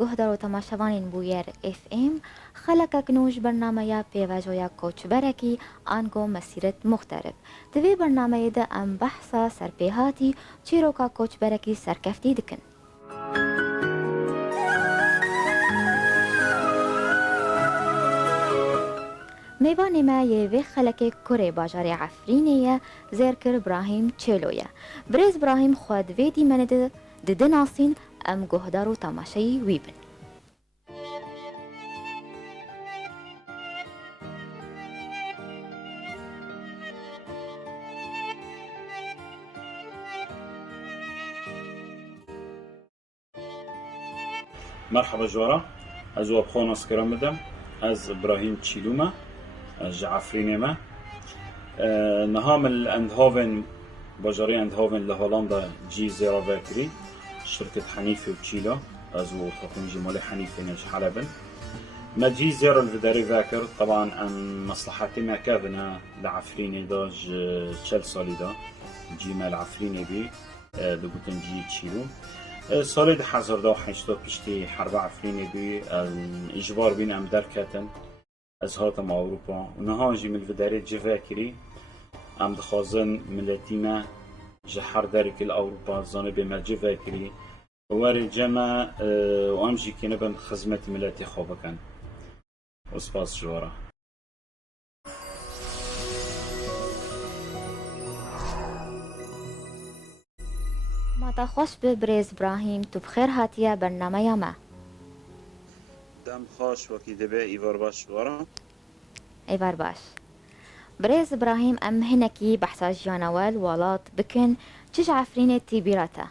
گهدار و تماشاوان بویر اف ام خلق کنوش برنامه یا پیواجویا کوچ برکی آنگو مسیرت مختلف دوی برنامه ده ام بحثا سرپیهاتی چیروکا کوچ برکی سرکفتی دکن میوانی ما یه خلک کره باجار عفرینه زرکر ابراهیم چلویه برز ابراهیم خود ویدی منده ده ناسین ام گهدار و تماشای ویبن مرحبا جوارا از وابخون اسکرام بدم از ابراهیم تشيلوما از عفرینه نهام الاندهوفن باجاري اندهوفن لهولندا جي زيرا فاكري شركة حنيفة وتشيلا از وخوكم جمالي حنيفة نش حلبن ما جي زيرا الفداري فاكر طبعا ام مصلحتي ما كافنا لعفريني داج تشل سالي دا جي مال عفريني بي دبوتن جي تشيلو سالی 2008 پشتی حرب عفرینی بی اجبار بین ام درکتن از هاتم اوروپا و نها جی مل وداری جفاکری ام دخوازن ملتینا جحر دارک الاوروپا زانه بما جفاکری واری جمع و ام جی کنه بم خدمت ملتی خوابکن و سپاس جوارا ما خوش به برز ابراهیم تو بخیر هاتیه برنامه ما دم خوش وکی دبه ایوار باش جوارا ایوار باش برز ابراهیم ام هنکی بحثا جانوال والات بکن چش عفرینه تی بیراته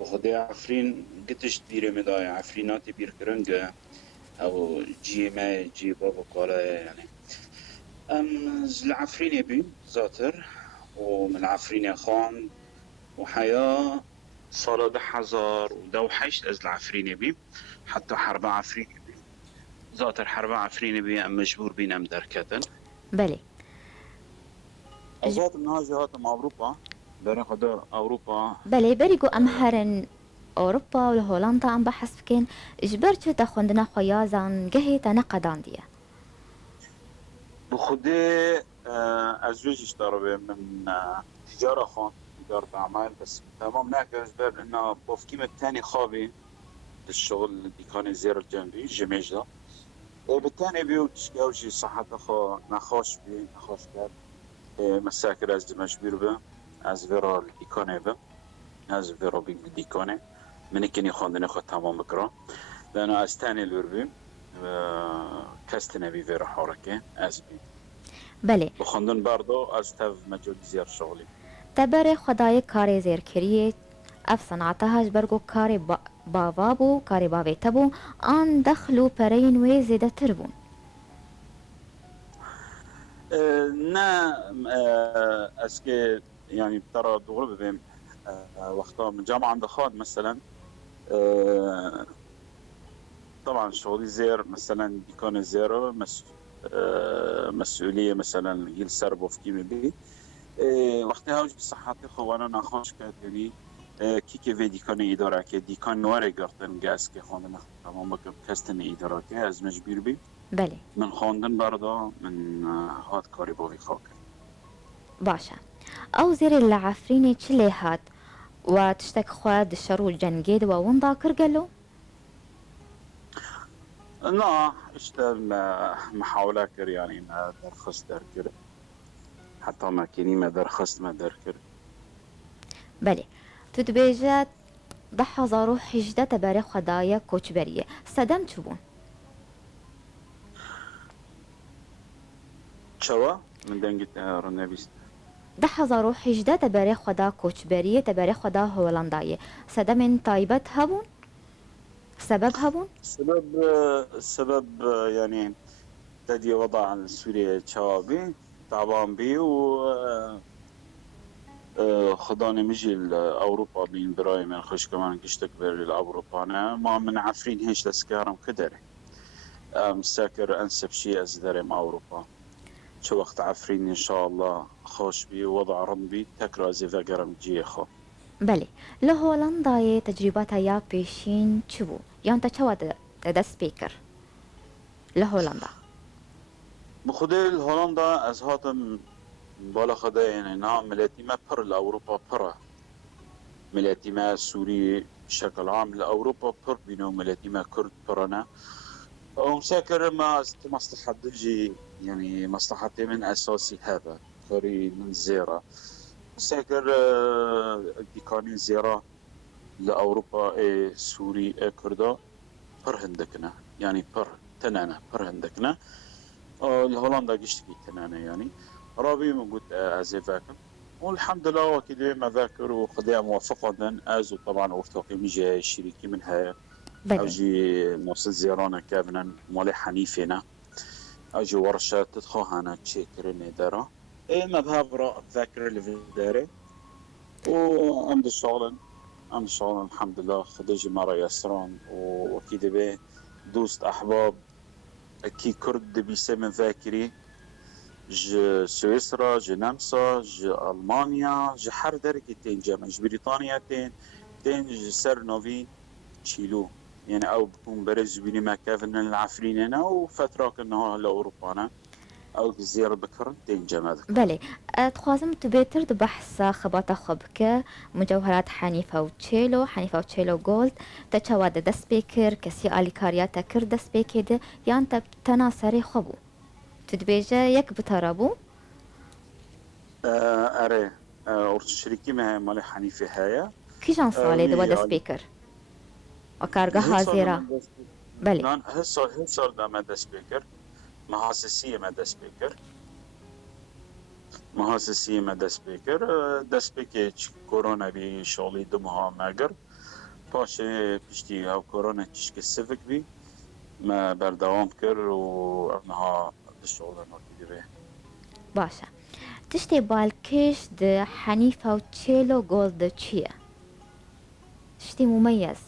بخدي عفرين قتش بيري مداي عفريناتي بير كرنجة أو جي ما جي بابا قالا يعني العفرين يبي زاتر ومن عفرين خان وحياة صار 10,000 از العفرين يبي حتى حرب عفرين يبي زاتر حرب عفرين يبي أم مجبور بين أم دركتن بله أزات من هاجهات أوروبا دارين خدار أوروبا بله بریگو ام هرن اوروبا و هولندا ام بحث بکن اجبر چه تا خوندنا خویا زنگهی تا نقدان دیه بخدي أزوج اشترى من تجارة خان تجارة أعمال بس تمام ناكر باب إنه بوفكيم الثاني خابي الشغل اللي كان زير الجنبي جميجة بالتاني بيو تشكاوشي صحة أخو نخاش بي نخاش باب مساكر از مجبور به از فيرا الديكاني به از فيرا بيك الديكاني من كني خاندني خو تمام بكرا لأنه از تاني الوربي كستنا بي فيرا حركة از بي بله بخاندن بردو از تف مجال زير شغلي تبر خدای کار زیر کریه اف صنعتها جبرگو کار باوابو کار باوی تبو آن دخلو پرین وی زیده تربون نه اسكي يعني ترى دغري بهم وقتها من جامعة عند خاد مثلا طبعا شغلي زير مثلا بيكون زيرو مسؤولية مثلا جيل سربو في كيمي بي وقتها وجب صحتي خوانا نخوش كاتني كي في ديكان إدارة كي ديكان نواري قرطن جاس كي خوانا تمام بكم كستن إدارة كي از مجبور بي بله من خواندن بردا من هاد کاری باوی خاک باشه او زیر العفرینه چلی هات و تشتك خواد الشرو الجنجيد ووندا كرقلو لا اشتا محاولة كر يعني ما درخص در كر حتى ما كيني ما درخص ما در كر بله تدبيجات ضحى زارو حجدة تباري خدايا كوچبرية صدم چبون شوا من دنجت رنبيست ضحى زارو حجدة تباري خدا كوچبرية تباري خدا هولنداية صدم طيبت هبون سبب هبون السبب يعني تدي وضع سوريا شوابي تعبان بي و خداني مجي لأوروبا بين براي من خش كمان قشتك بري لأوروبانا ما من عفرين هيش تسكارم كدري مساكر أنسب شيء أزدرم أوروبا شو وقت عفرين إن شاء الله خوش بي ووضع رمبي تكرا زي فقرم جي خو بله لهولندای تجربتا یا پیشین چی بو؟ یان تا چوا دست پیکر لهولندا بخدي هولندا از هاتم بالا خدا يعني نا ملاتي ما بر لأوروبا برا ملاتي ما سوري بشكل عام لأوروبا بر بينو ملاتي ما كرد برنا ومساكر ما مصلحة دجي يعني مصلحتي من أساسي هذا خري من زيرة مساكر دي كانين زيرة لأوروبا سوري كردا بر هندكنا يعني بر تنانا بر هندكنا الهولندا قشتكي تنانا يعني رابي من قلت أزيفاكم والحمد لله وكده مذاكر وخديها موفقة أزو طبعا وفتوقي ميجي شريكي منها بله أجي نوصل زيرانا كابنا مولي حنيفنا أجي ورشة تدخوهانا تشيكرني دارا ما بهابرا ذاكر اللي في داري وعند الشغل الحمد لله خديجي مرة يسران وكده به دوست أحباب كي كرد بيسمن ذاكري ج سويسرا ج نمسا ج ألمانيا ج حر دركي تين جامع ج بريطانيا تين ج سر نوفي تشيلو يعني أو بكون برز بيني ما كافن العفرين هنا وفترة كنا لأوروبانا أو زيارة بكرة تين جامع ذكر بله تخوازم تبيتر بحث خباتا خبك مجوهرات حنيفة وتشيلو جولد تچوا دست پیکر کسی آلیکاریا تکر دست پیکده یان تا تناصري خبو تدبيجة يك بترابو أري أورت شريكي ما مالي حنيفة هايا كيشان صالي دوا دست پیکر وكارغا هازيرا بله نان هسه دا ما دست پیکر مهاسسية ما دست پیکر دست پیکر كورونا بي شغلي دمها ماجر باشه بشتي او كورونا تشكي سيفك بي ما بردوام كر وانها الشغل نوتي به باشا تشتي بالكيش د حنيفة وتشيلو جولد تشيا تشتي مميز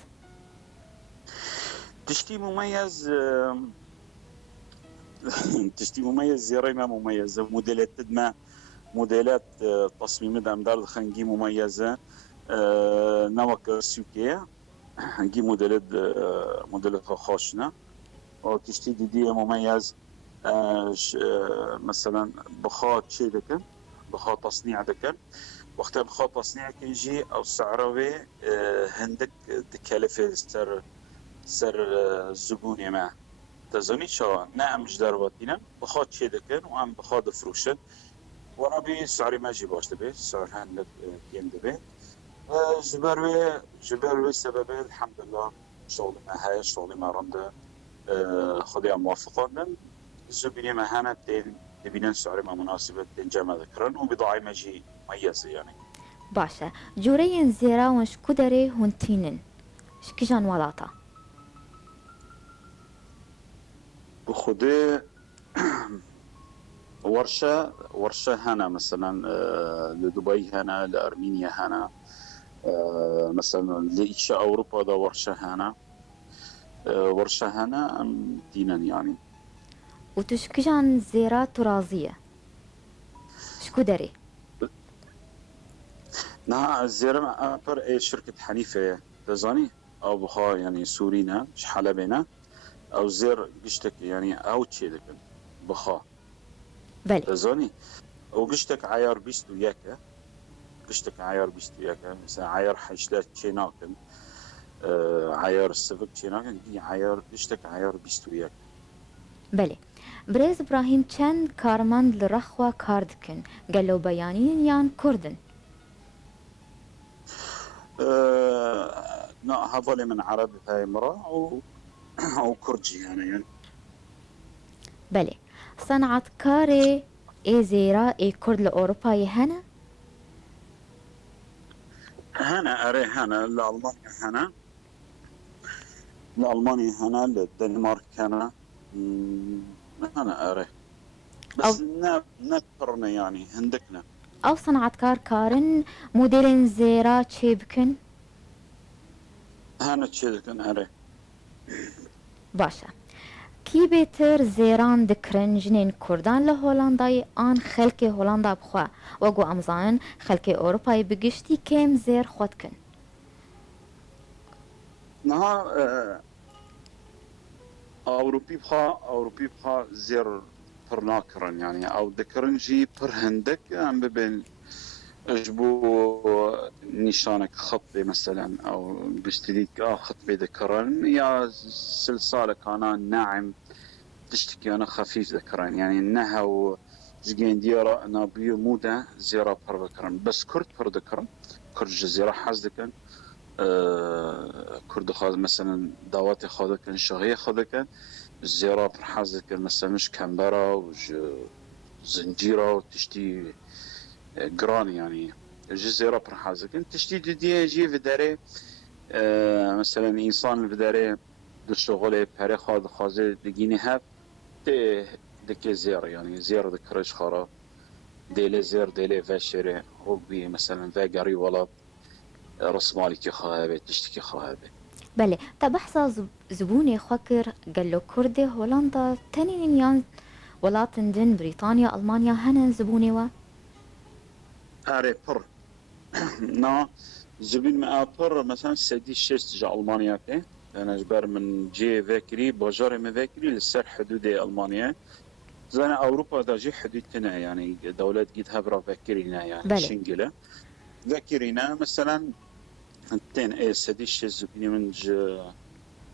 تشتي مميز زيرينا مميزة موديلات تدما موديلات تصميم دام دار خنجي مميزة نوك سوكيا هنجي موديلات خاشنا وتشتي دي مميز مثلا بخا تشي دكن بخا تصنيع دكن وقت بخا تصنيع كيجي او سعروي هندك تكلفة سر الزبون ما تزوني شو نعم جدار واتينا بخا تشي دكن وعم بخا دفروشن وانا بي سعري ما جي باش دبي سعر هندك كيم دبي جبروي سببه الحمد لله شغلي ما رنده خديها موافقة الزبيني ما هنا تبينن سعر ما مناسبة جمع ذكرن وبضاعة مجي مميزة يعني باشا جورين زيرا وش كدري هونتينن شكيجان ولاطة بخدي ورشة هنا مثلا لدبي هنا لأرمينيا هنا مثلا لإيشا أوروبا دا ورشة هنا دينا يعني وتشكيجان زيرا ترازية شكو داري نا زيرا أبر شركة حنيفة تزاني أو بخا يعني سورينا شحالة بينا أو زير قشتك يعني أو تشيدك بخا بلي تزاني وقشتك عيار بيستو ياكا مثلا عيار حيشلات تشيناكن عيار السفك تشيناكن دي عيار قشتك عيار بيستو ياكا بله بريز إبراهيم چند كارمند لرخوا كاردكن قالوا بيانين يان كردن لا هذول من عرب هاي مرة أو كردجي يعني بله صنعت كاري اي زيرا اي كرد لأوروبا هنا أري هنا لألمانيا هنا للدنمارك هنا هنا أري بس نقرنا يعني هندكنا أو صنعت كارن موديلين زيرا تشيبكن هنا تشيبكن أري باشا کی بهتر زیران دکرن جنین کردان لهولندای آن خلک هولندا بخوا وگو امزان خلک اروپای بگشتی کم زیر خود کن. نها اوروبي بخا زير برناكرن يعني او دكرن جي پر هندك عم ببين اجبو نشانك خطبي مثلا او بشتريك خطبي ذكرن يا سلسالة كان ناعم تشتكي انا خفيف ذكرن يعني انها وجين ديرا انا بيو مودا زيرا بر ذكرن بس كرد بر ذكرن كرد جزيرة حز ذكرن كرد خاذ مثلا دواتي خاذكن شهية خاذكن زيرا بر حز ذكرن مثلا مش كامبرا وج زنجيرة وتشتي جران يعني الجزيرة برحازك تشتي دي جي في داري مثلا انسان في داري دو شغله بري خازي دقيني هاب دكي زير يعني زير ذكرش خرا ديلي زير ديلي فاشري ربي مثلا فاقري ولا رسمالي كي خاهبه تشتكي خاهبه. بله تا بحثا زبوني خاكر قال له كردي هولندا تاني يان ولاتن دن بريطانيا ألمانيا هنن زبوني و هاري بر نا زبين ما بر مثلا سيدي الشيست جا ألمانيا كي أنا جبر من جي فاكري بجاري من فاكري للسر حدود ألمانيا زين أوروبا دا جي حدودنا يعني دولات جيت هبرا فاكرينا يعني بله شنجلة فاكرينا مثلا تين سيدي الشيست زبيني من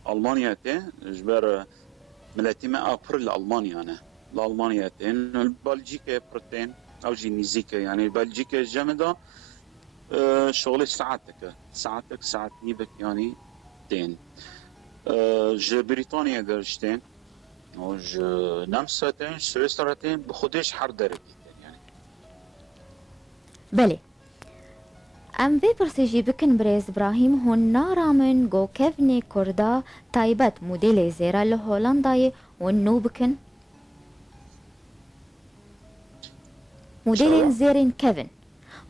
ألمانيا كي جبر ملاتي ما بر لألمانيا أنا لألمانيا تين البلجيكا برتين أو جي نيزيكا يعني البلجيكا جامدة شغلي ساعتك ساعت نيبك يعني تين ج بريطانيا درجتين وج نمساتين سويسراتين بخودش حر درجتين يعني بله ام وی پرسیجی بکن برز ابراهیم هون نارامن گو کفنی کردا تایبت مدل زیرا لهولندای و نو بکن مدل زیرین کفن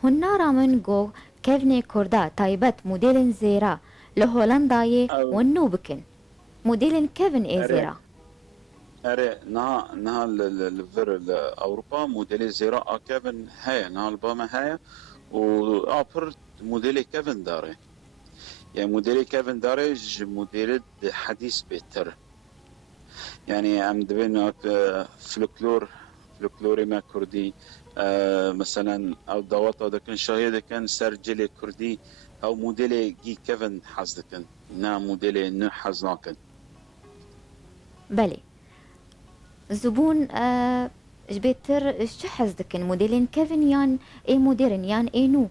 هون نارامن گو کفنی کردا تایبت مدل زیرا لهولندای و نو بکن مدل کفن ای زیرا أري نها الفر أوروبا موديل زيرا كيفن هاي نها الباما هاي وأبر موديل كيفن داري يعني موديل كيفن داري موديل حديث بيتر يعني عم دبين فلكلوري ما كردي مثلا أو دوات هذا كان شهيد كان سرجلي كردي أو موديل جي كيفن حزدكن نا موديل نو حزناكن بله زبون جبتر شحز دكن موديلين كيفن يان اي موديرن يان اي نو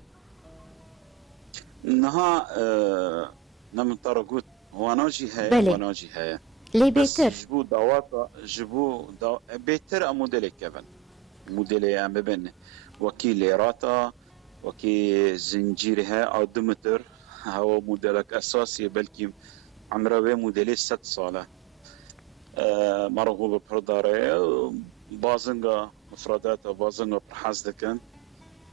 نها نم ترقوت وناجي هاي بله وناجي هاي لي بس بيتر جبو دواتا بيتر موديل كيفن موديل ام ببن وكيل راتا وكي زنجيرها او دمتر هو موديلك اساسي بلكي عمره موديل 6 ساله مرغوب برداري بازنغا مفردات بازنغا بحزدكن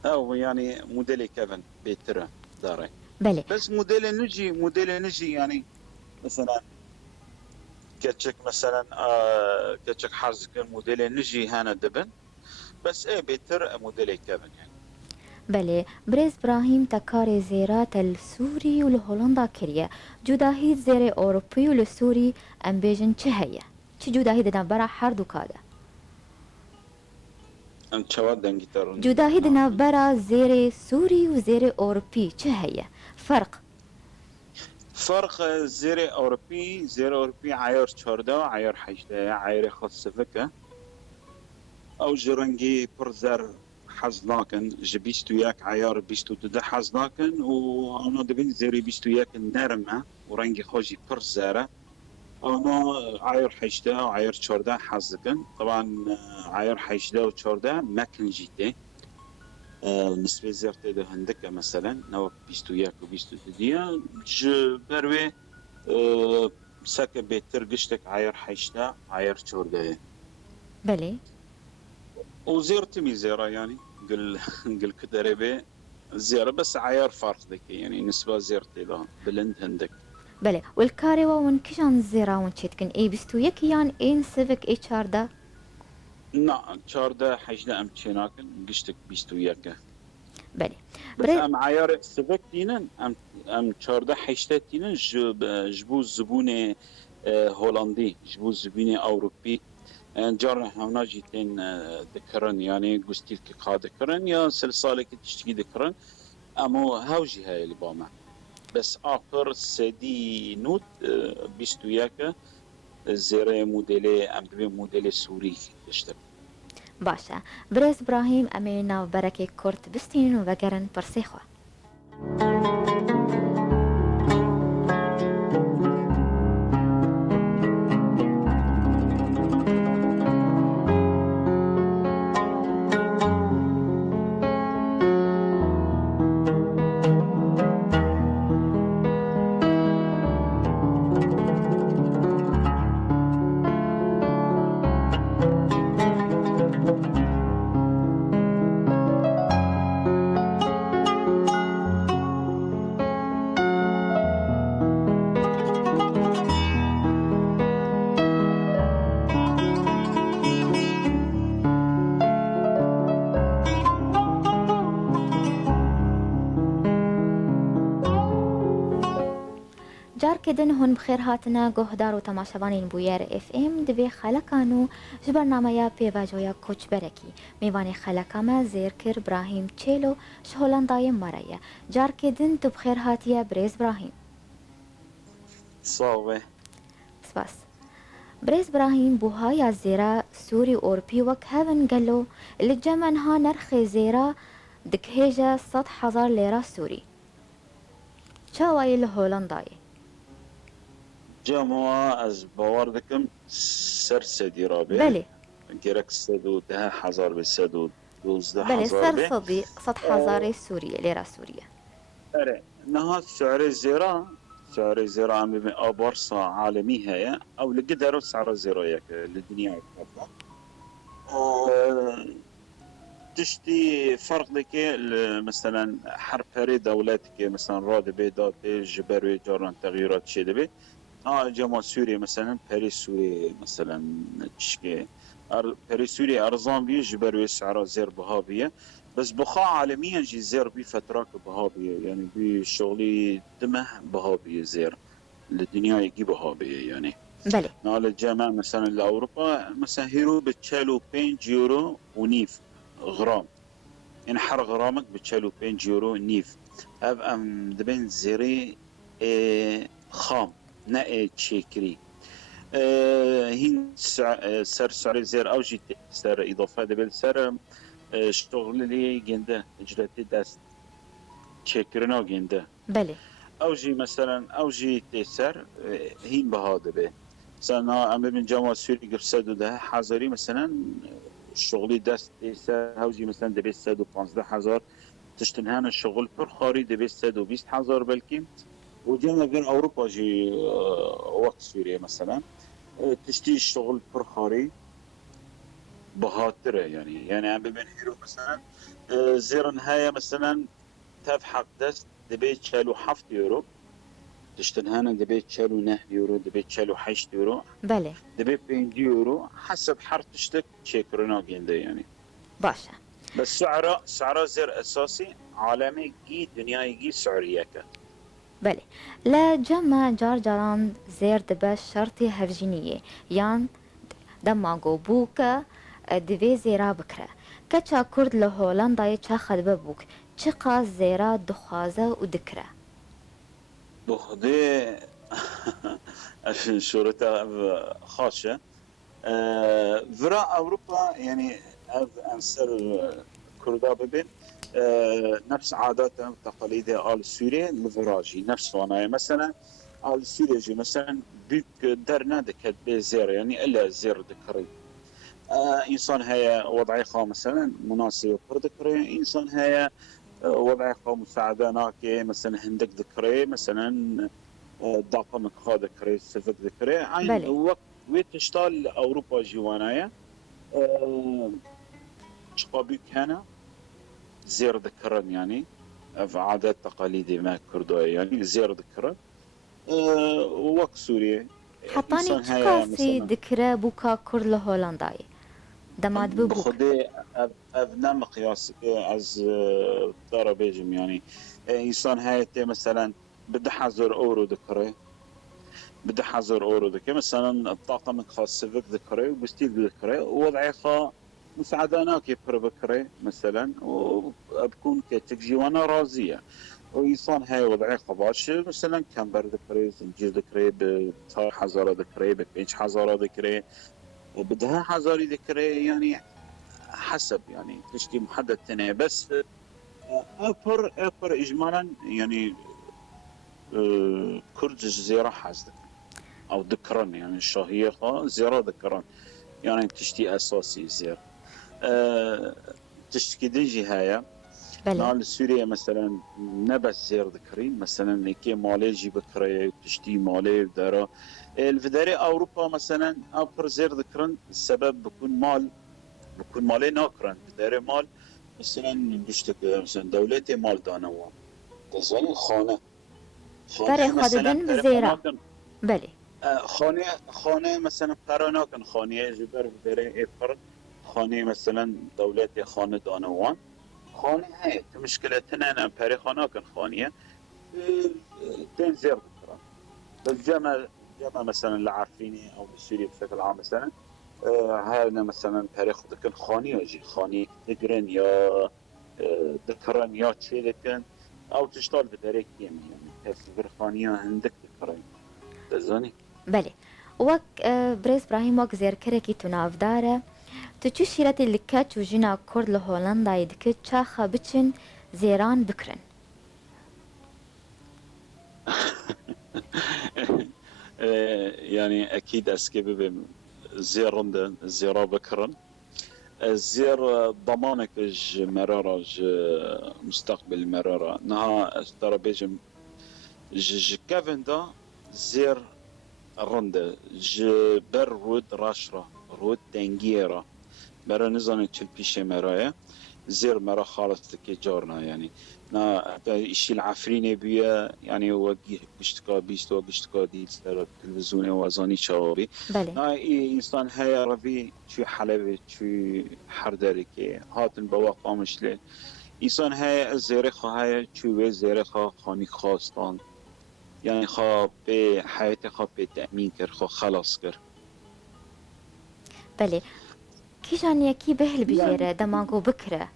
او يعني موديل كيفن بيتر داري بله بس موديل نجي يعني مثلا كتشك مثلا كتشك حزك موديل نجي هانا دبن بس ايه بيتر موديل كيفن يعني بله برز ابراهيم تكاري زيرات السوري والهولندا كريا جداهيد زيري اوروبي والسوري ام بيجن چه هيا چه جداهيد دنا برا حردو كادا ام چواد دنگيتر جداهيد دنا برا زيري سوري وزيري اوروبي چه هيا فرق زيري اوروبي عيار 14 عيار 8 عيار خاص فكه او جرنجي برزر حزناكن جبيستو ياك عيار بيستو تدا حزناكن وانا دبين زيري بيستو ياك نرمه ورنجي خوجي برزاره انا عيار 8 وعيار 14 حزكن طبعا عيار 8 و 14 ما كان جيتي نسبة زرتي ده هندكة مثلا نو بيستو ياك و بيستو تديا بروي ساكا بيتر قشتك عيار 8 عيار 14 بله وزيرتي ميزيرة يعني قل كدربي زيارة بس عيار فارق ذكي يعني نسبة زيرتي لها بلند هندك بله والكاري وون كيشان زيرا ون تشيتكن اي بستو يكيان ان سيفيك اتش ار دا. نا چارده حجده ام چناکن گشتک بیستو یکه. بله بس بري ام عیار سبک دینن ام چارده حجده دینن جبو زبون هولندی جبو زبون اوروپی جار هاونا جیتین دکرن یعنی گستیل که قاده کرن یا سلساله که تشتگی دکرن امو هاوجی های البامه بس آخر سدی نوت بیستو یکه زیره مدل ام دبی مدل سوری دشتر. باشا بريز ابراهيم امينا وبركة كورت بستين وبقرن برسيخوا. جار كدن هون بخير هاتنا گهدار و تماشاوانین بویر اف ام دبی خلقانو جبرنامه پیواجویا کوچ برکی میوان خلقامه زیر کر ابراهیم چلو شهولندای مرایه جار كدن تو بخير هاتیه بريز ابراهیم. صاوه سپاس بريز ابراهیم بوهای زیرا سوری اورپی وک هون گلو لجمن ها نرخ زیرا دکهجه 100,000 لیره سوری چاوای لهولندای. جامعه از باور دکم سر سدی رابه بله گرک 110,000 به 112,000 بله سر به صدي 100,000 سورية ليرة سورية. اره نهاد سعر زيرا عم بين بورصة عالمية هي او لقدروا سعر زيرا ياك للدنيا تشتي فرق لك مثلا حرب دولتك مثلا راد بيدات جبروي جاران تغييرات شدبي جماعة سوريا مثلا باريس سوريا مثلا تشكي باريس سوريا ارزان بيه جبروي سعرها زير بهابيه بس بخا عالميا جي زير بي فتراك بهابيه يعني بي شغلي دمه بهابيه زير الدنيا يجي بهابيه يعني بله نال الجامعة مثلا لأوروبا مثلا هيرو بتشالو 5 يورو ونيف غرام يعني حر غرامك بتشالو 5 يورو نيف هب ام دبن زيري خام نا تشيكري هين سر سعر زير او جي سر اضافه دبل سر شغل اللي جنده اجرتي دست تشيكرنا جنده بله او جي مثلا او جي تسر هين بهذا به مثلا ام من جامعه سوري قرصد ده حضري مثلا شغلي دست تسر او جي مثلا دبي 115,000 تشتنهان الشغل پر خاري دبي 120,000 بلكي وجينا غير اوروبا جي وقت سوريا مثلا تشتي الشغل برخاري بهاتره يعني عم بين هيرو مثلا زير نهايه مثلا تاف حق دست دبي تشالو 7 يورو تشتنهانا دبي تشالو 9 يورو دبي تشالو 8 يورو بله دبي 5 يورو حسب حر تشتك تشيكرنا جنده يعني باشا بس سعره زير اساسي عالمي جي دنيا يجي سعريكه بله لا جمع جار جاران زير دباش شرطي هفجينية يان دما بوكا دوی زیرا بکره کچا کرد لهولندای چا خد ببوک چقا زیرا دخوازه و دکره بخدي عشان شورتها خاصة فرا أوروبا يعني أنصر كردا ببين نفس عاداتها وتقاليدها آل سوريا الفراجي نفس وانا مثلا آل سوريا جي مثلا بيك درنا دكت بزير يعني إلا زير دكري إنسان هي وضعي خا مثلا مناسب پر دكري إنسان هي وضعي خا مساعدة ناكي مثلا هندك ذكري مثلا داقمك خا ذكري سفك ذكري عين بله وقت ويتشتال أوروبا جوانايا شقابيك هنا زير ذكرن يعني في عادات تقاليدي ما كردوية يعني زير ذكرن وەک سووریێ حطاني ئینسان هەیە تشكاسي مثلا ذكرى بوكا كور لهولنداي دماد ببوك بخودێ ئەv ne miqyas ez dara bêjim yanî însan heye tê meselen bi 10,000 euro dikire bi 10,000 euro dike meselen taqa min xwe sivik dikire û bistîl dikire û wedعê xwe مساعدة ناكي بكري مثلا وبكون كتك جيوانا راضية وإنسان هاي وضعي خباش مثلا كمبر ذكري زنجير ذكري بطار حزارة ذكري ببينش حزارة ذكري بدها حزاري ذكري يعني حسب يعني تشتي محدد تاني بس أبر إجمالا يعني كرد زيارة حزدك أو ذكران يعني الشهية زيارة ذكران يعني تشتي أساسي زيارة تشتكي دنجي هاي نال سوريا مثلا نبس زير ذكرين مثلا نكي مالي جي بكري تشتي مالي بدارا الفداري أوروبا مثلا أبر زير ذكرن السبب بكون مالي ناكرن فداري مال مثلا بيشتكي مثلا دولتي مال دانوا تزال خانة مثلا بزيرة بلي خانه مثلا پراناکن خانه جبر بره افر خانه مثلا دولت خانه دانوان خانه هي مشكلتنا انا پری خاناکن خانه تنزير بكره بس جمع مثلا العارفيني او بالسوري بشكل عام مثلا هانا مثلا پری خودكن خانه يجي خانه دقرن يا دكرن يا تشيلكن او تشتغل بدريك يعني هسه خانه عندك دكرن تزاني بله وك بريس إبراهيم وك زير كركي تناف داره تچو شيرتي لكات وجينا كورد لهولندا يدك تشاخا بچن زيران بكرن يعني أكيد أسكيب زيران زيرا بكرن الزير ضمانك مرارة مستقبل مرارة نها ترى بيجم كيفن دا زير رنده جبر رود راشرة رود تنجيرة برا نزاني تشل بيشة مرايا زير مرا خالص تكي جارنا يعني نا إشي العفريني بيا يعني وجه قشتكا بيست وقشتكا دي سر التلفزيون وازاني شوابي نا إنسان هيا ربي شو حلبي شو حرداركي هاتن بواقع مشلي إنسان هيا الزيرخة هيا شو زيرخة خاني خاصتان يعني خا به حياتي خا به تأمين كر خا خلاص كر بله كيشان يكي بهل بجيرة دماغو بكرة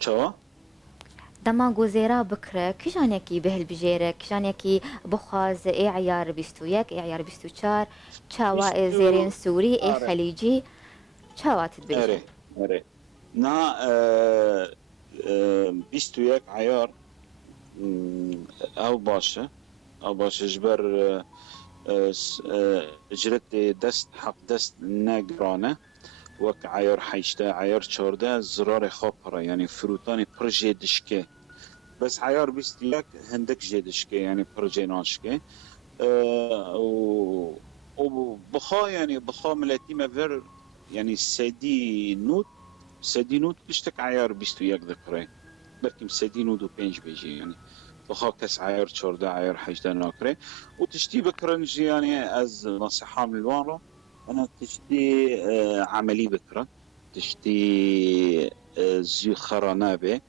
شو؟ دماغو زيرا بكرة كيشان يكي بهل بجيرة كيشان يكي بخاز اي عيار بيستو يك اي عيار بيستو چار چاوا زيرين سوري اي خليجي چاوا تدبيجي اري نا بيستو يك عيار او باشا جبر جرت دست حق دست نگرانه وك عيار حيشته عيار چورده زرار خاپره يعني فروتاني پر جدشكه بس عيار بيستيك هندك جدشكه يعني پر جناشكه وبخا يعني بخا ملاتي مفر يعني سدي نوت بيشتك عيار بيستو يك ذكره بركم سدي نوت و 5 بيجي يعني بخا كس عيار چورده عيار حيشته ناكره وتشتي بكرنج يعني از نصيحة من الوانرو أنا تشتي عملي بكرة تشتي زي خرانابة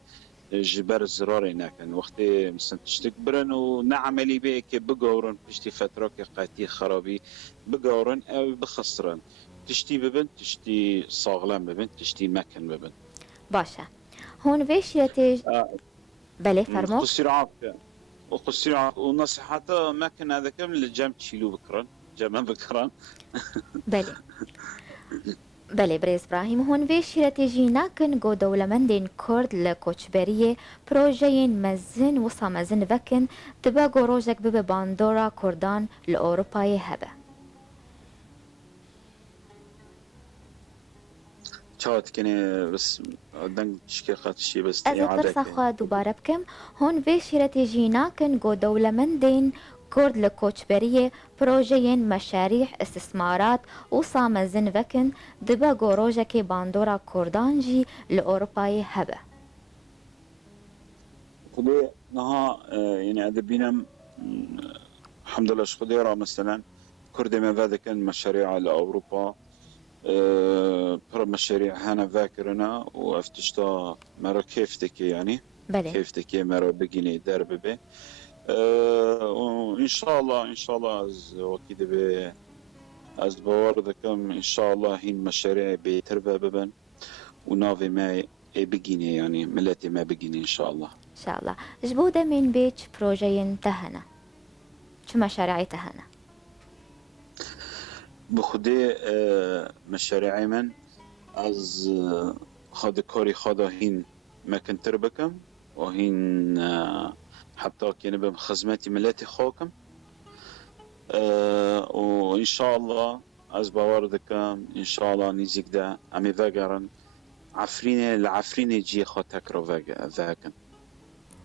جبر زراري ناكن وقتي مثلا تشتكبرن ونعملي بك بقورن تشتي فترة كقاتي خرابي بقورن أو بخسرن تشتي ببن تشتي صاغلان ببن تشتي مكن ببن باشا هون فيش يتيج بلي فرمو وقصير عاق ونصيحته مكن هذا كم للجام تشيلو بكرن جمع بكران بله بريز إبراهيم هون في شيرتيجي ناكن جو دولمندين كورد لكوچبريه بروجين مزن وصا مزن وكن تبا جو روجك ببه باندورا كردان لأوروباي هبه شاوت كني بس دنگ تشكي خاتشي بس از فرصة خواه دوباره بكم هون في شيرتيجي ناكن جو دولمندين كورد لكوچبريه بروجين مشاريع استثمارات وصا مزن وكن دبا جو روجك باندورا كردان جي لأوروباي هبه خدي نها يعني أدبينا الحمد لله شخديرة مثلا كردي ما ذاك مشاريع لأوروبا برا مشاريع هنا ذاكرنا وافتشتا مرة كيفتك يعني بله. كيفتك مرة بقيني درب به وإن شاء الله إن شاء الله از وكيد به از باور دكم إن شاء الله هين مشاريع بتربى ببن ونافي ما بقيني يعني ملتي ما بقيني إن شاء الله إن شاء الله جبودة من بيت بروجين تهنا شو مشاريع تهنا بخدي مشاريع من از خد كاري خدا هين ما كنت بكم وهين حتى كان بخدماتي ملاتي خوكم وإن شاء الله از باور دكم إن شاء الله نيزيك دا أمي ذاقرن عفريني العفريني جي خاتك رو ذاكن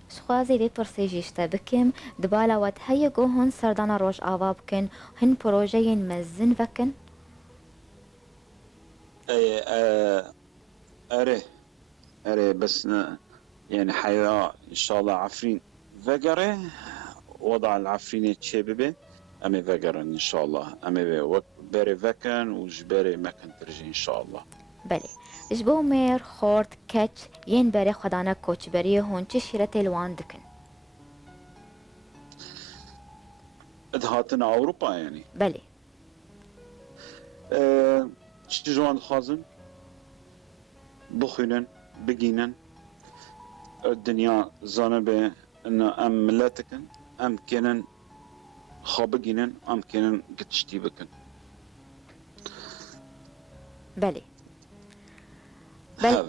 شخوازي دي برسيجيشتا بكم دبالا وات هيا هون سردانا روش آوا بكن هن بروجين مزن فكن أري أري بس يعني حياة إن شاء الله عفرين ذاقري وضع العفريني تشيببي أمي ذاقرن إن شاء الله أمي باري ذاكن وجباري ما كنت ترجي إن شاء الله بله جبو مير خورد كتش ين باري خدانا كوچ بري هون تشيرت الوان دكن هاتنا أوروبا يعني بله شجوان خازن بخينن بقينن الدنيا زانبه إنه أم ملاتكن أم كنن خابقينن أم كنن قتشتي بكن بله هذا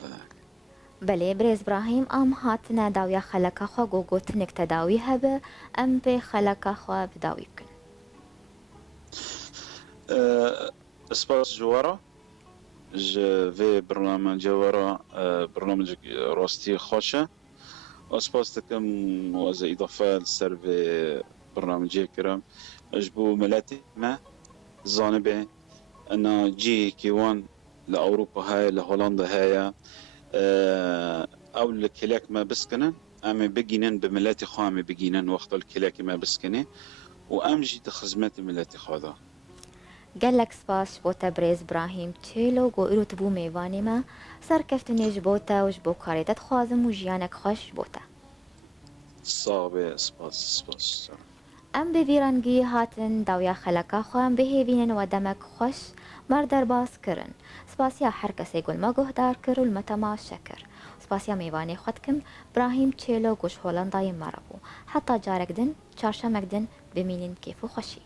بله بريز إبراهيم أم هاتنا داويا خلقا خوا قوغوت نك تداوي هبه أم بي خلقا خوا بداوي بكن اسباس جوارا في برنامج جوارا برنامج راستي خوشة اسباس تكم وزا إضافة لسر في برنامج كرم اجبو ملاتي ما زانبه أنا جي كيوان لأوروبا هاي لهولندا هاي أو الكلاك ما بسكنن أمي بقينن بملاتي خامي بقينن وقت الكلاك ما بسكني وأمجي تخزماتي ملاتي خاضا قالك سباس بوتا بريز إبراهيم تشيلو قو إلو تبو ميواني ما سر كفتني جبوتا وجبو كاريتا تخوازم وجيانك خوش بوتا صعبة سباس ام به ویرانگی هاتن داویا خلقا خوام به هیوینن و دمک خوش مردر باز کرن سپاسیا هر کسی گل ما گهدار کر و المتما شکر سپاسیا میوانی خود کم براهیم چیلو گوش هولندای مرابو حتی جارک دن چارشمک دن بمینین کیفو خوشی